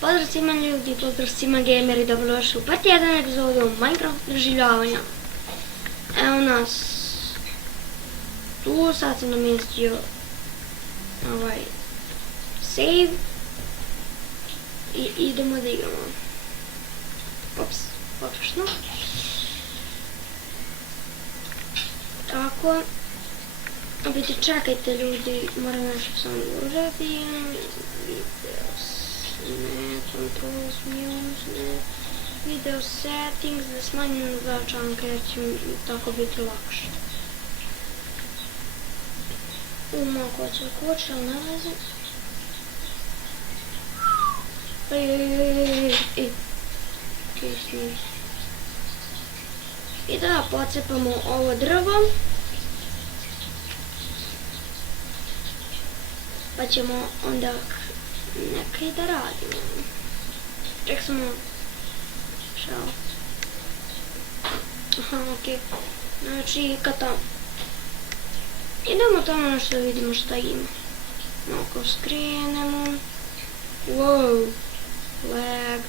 Pozdrav svima ljudi, pozdrav svima gameri, dobrodošli u part 1 epizodu Minecraft preživljavanja. Evo nas tu, sad sam namjestio ovaj save i idemo da igramo. Ops, potrošno. Tako, biti čekajte ljudi, moram nešto samo uradim. Ne, controls, ne, video settings, da smanjim za članke jer će mi tako biti lakše. Malo koče, ali ne veze. I da pocepamo ovo drvo. Pa ćemo onda nekaj da radimo. Ček samo. Šao. Aha, okej. Znači, kad tamo. Idemo tamo nešto da vidimo šta ima. Malo skrenemo. Wow. Lag.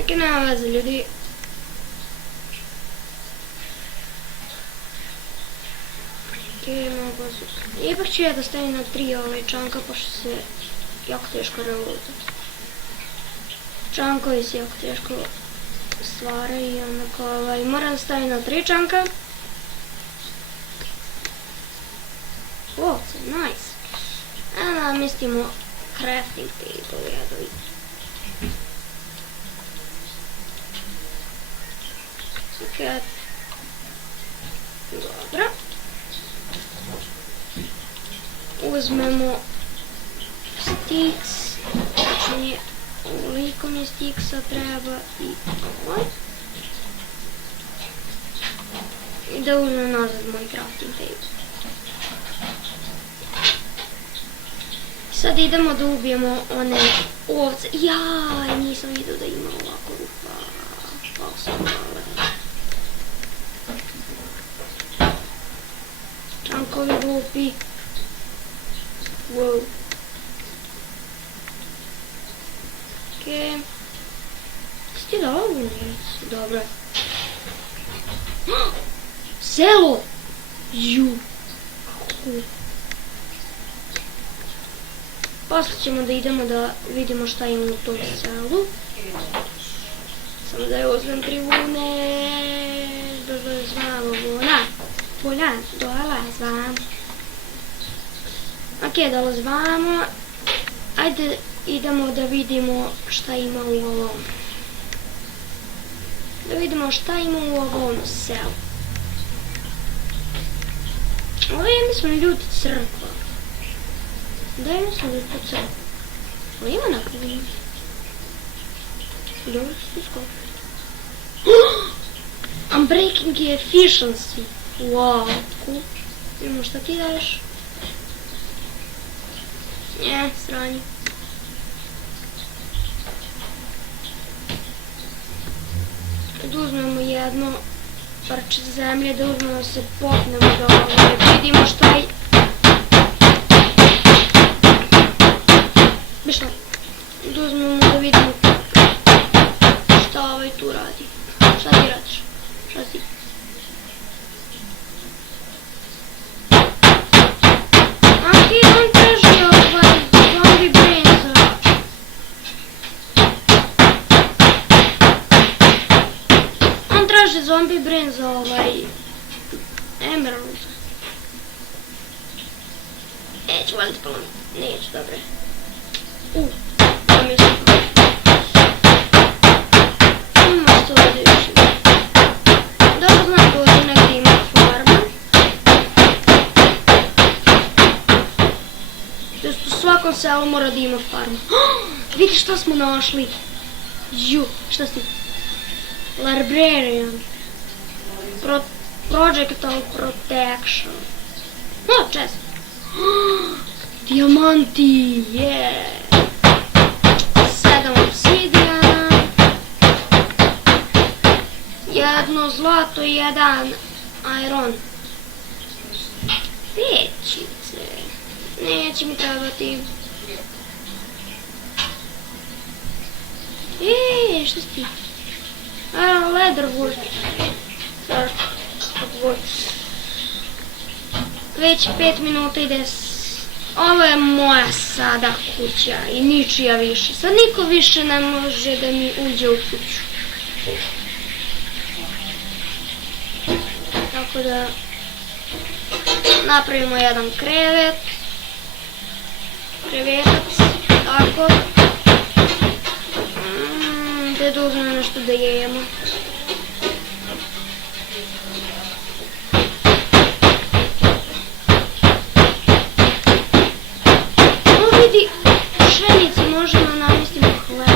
Okej, nema veze ljudi. Ipak ću ja da stavim na 3 čanka, pošto se jako teško revolta. Čankovi se jako teško stvaraju i onako moram da stavim na 3 čanka. Ovce, nice. A namestimo crafting table, ja da vidim. Ok. Dobro. Uzmemo sticks, znači ovoliko mi sticksa treba i ovaj. I da uzmem nazad moj crafting table. Sad idemo da ubijemo one ovce. Jaj, nisam vidio da ima ovako rupa. Pao sam malo. Čankovi glupi. Wow. Okej. Sti da ovo nisi? Dobro. Selo! Ju. Posle ćemo da idemo da vidimo šta ima u tom selu. Samo da je uzmem tribune. Dolazvamo vola. Vola, dolazvam. Ok, dolazvamo. Ajde idemo da vidimo šta ima u ovom. Da vidimo šta ima u ovom selu. Ovo je, mislim, ljudi crkva. Da je, mislim da je to crkva. Ovo ima napravljeno. Dobro se tu skopi. I'm breaking the efficiency. Wow, cool. Vidimo šta ti daješ. Ne, sranje. Kad uzmemo jedno parče zemlje, da uzmemo se popnemo do ovog, vidimo šta je. Bišla. Da uzmemo da vidimo šta ovaj tu radi. Šta ti radiš? Šta ti? Zombie brain za emerald. Neću valjati polomiti. Neću, dobre. To mi je super. Ima što ovdje još ima. Dobro znam da ovdje negdje ima farma. U svakom selu mora da ima farma. Vidi šta smo našli. Ju, šta si? Librarian. Projectile protection. No, chest. Diamanti, yeah. 7 obsidijana. Jedno zlato i jedan iron. Pećice. Neće mi trebati. Šta si ti? Leatherwood. Već 5 minuta i 10. Ovo je moja sada kuća i ničija više. Sad niko više ne može da mi uđe u kuću. Tako da napravimo jedan krevet. Krevetac. Tako. Da uzmemo nešto da jemo. Vidi, pšenici možemo namestiti hleb.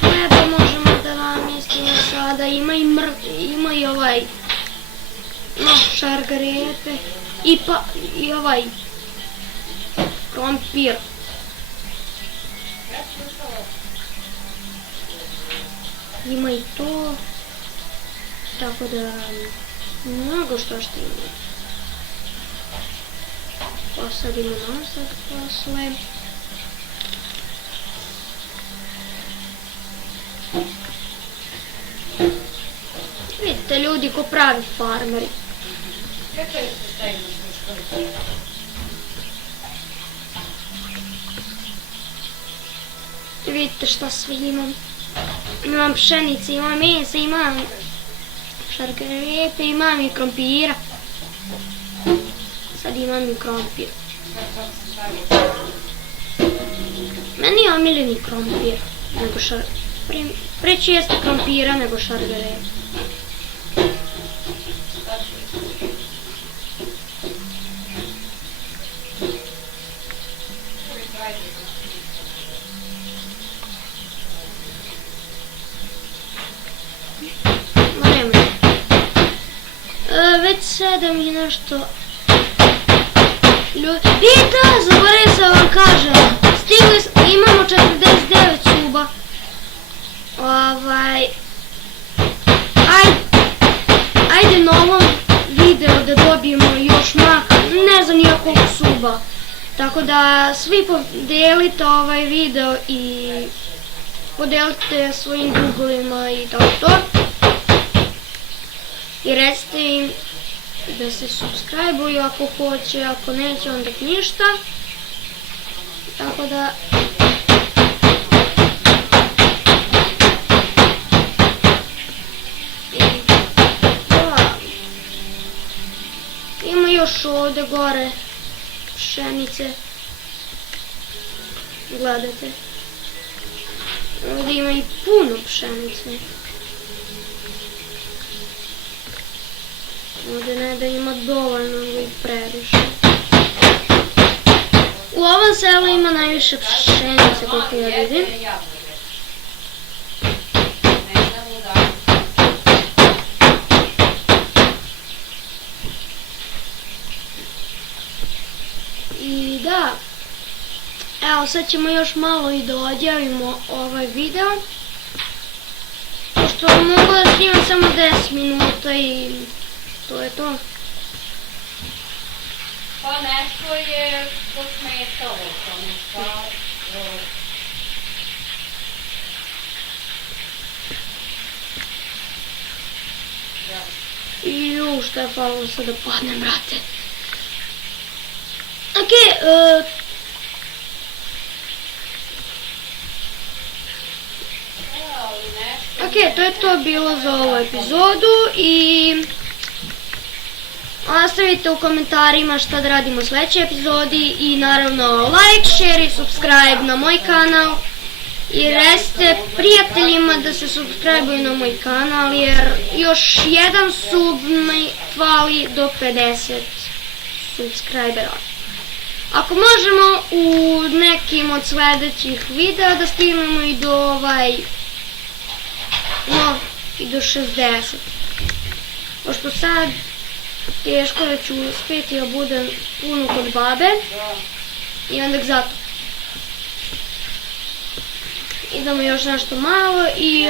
Hleba možemo da namestimo sada, ima i ovaj šargarepe i ovaj krompir. Ima i to. Tako da, mnogo što ima. Posadimo nazad posle. Vidite ljudi ko pravi farmeri. Vidite šta sve imam. Imam pšenice, imam mesa, imam šargarepe, imam i krompira. Sad imam i krompir. Meni je omiljeni krompir. Preći jeste krompira nego šargarepe. Već 7 i nešto ljudi. I da, zaboravim se vam kažem. Stigli, imamo 49 suba. Ajde na ovom videu da dobijemo još ne znam nijakog suba. Tako da svi podelite ovaj video i podelite svojim drugovima i tako to. I recite im da se subscribe-uju ako hoće, ako neće onda ništa. Tako da ima još ovdje gore pšenice. Gledajte. Ovdje ima i puno pšenice. Ovdje ne da ima dovoljno i previše. U ovom selu ima najviše pšenice koliko ja vidim. I da, evo sad ćemo još malo i da odjavimo ovaj video. Pošto mogu da snimam samo 10 minuta i to je to. Pa nešto je posmetalo, Ju, šta je falilo sad da padnem, brate. Ok, to je to bilo za ovu epizodu i ostavite u komentarima šta da radimo u sljedećoj epizodi i naravno like, share i subscribe na moj kanal i recite prijateljima da se subscribe-uju na moj kanal jer još jedan sub mi fali do 50 subscribera. Ako možemo u nekim od sljedećih videa da stignemo i do i do 60. Pošto sad teško da ću uspjeti da budem puno kod babe i onda zato. Idemo još nešto malo i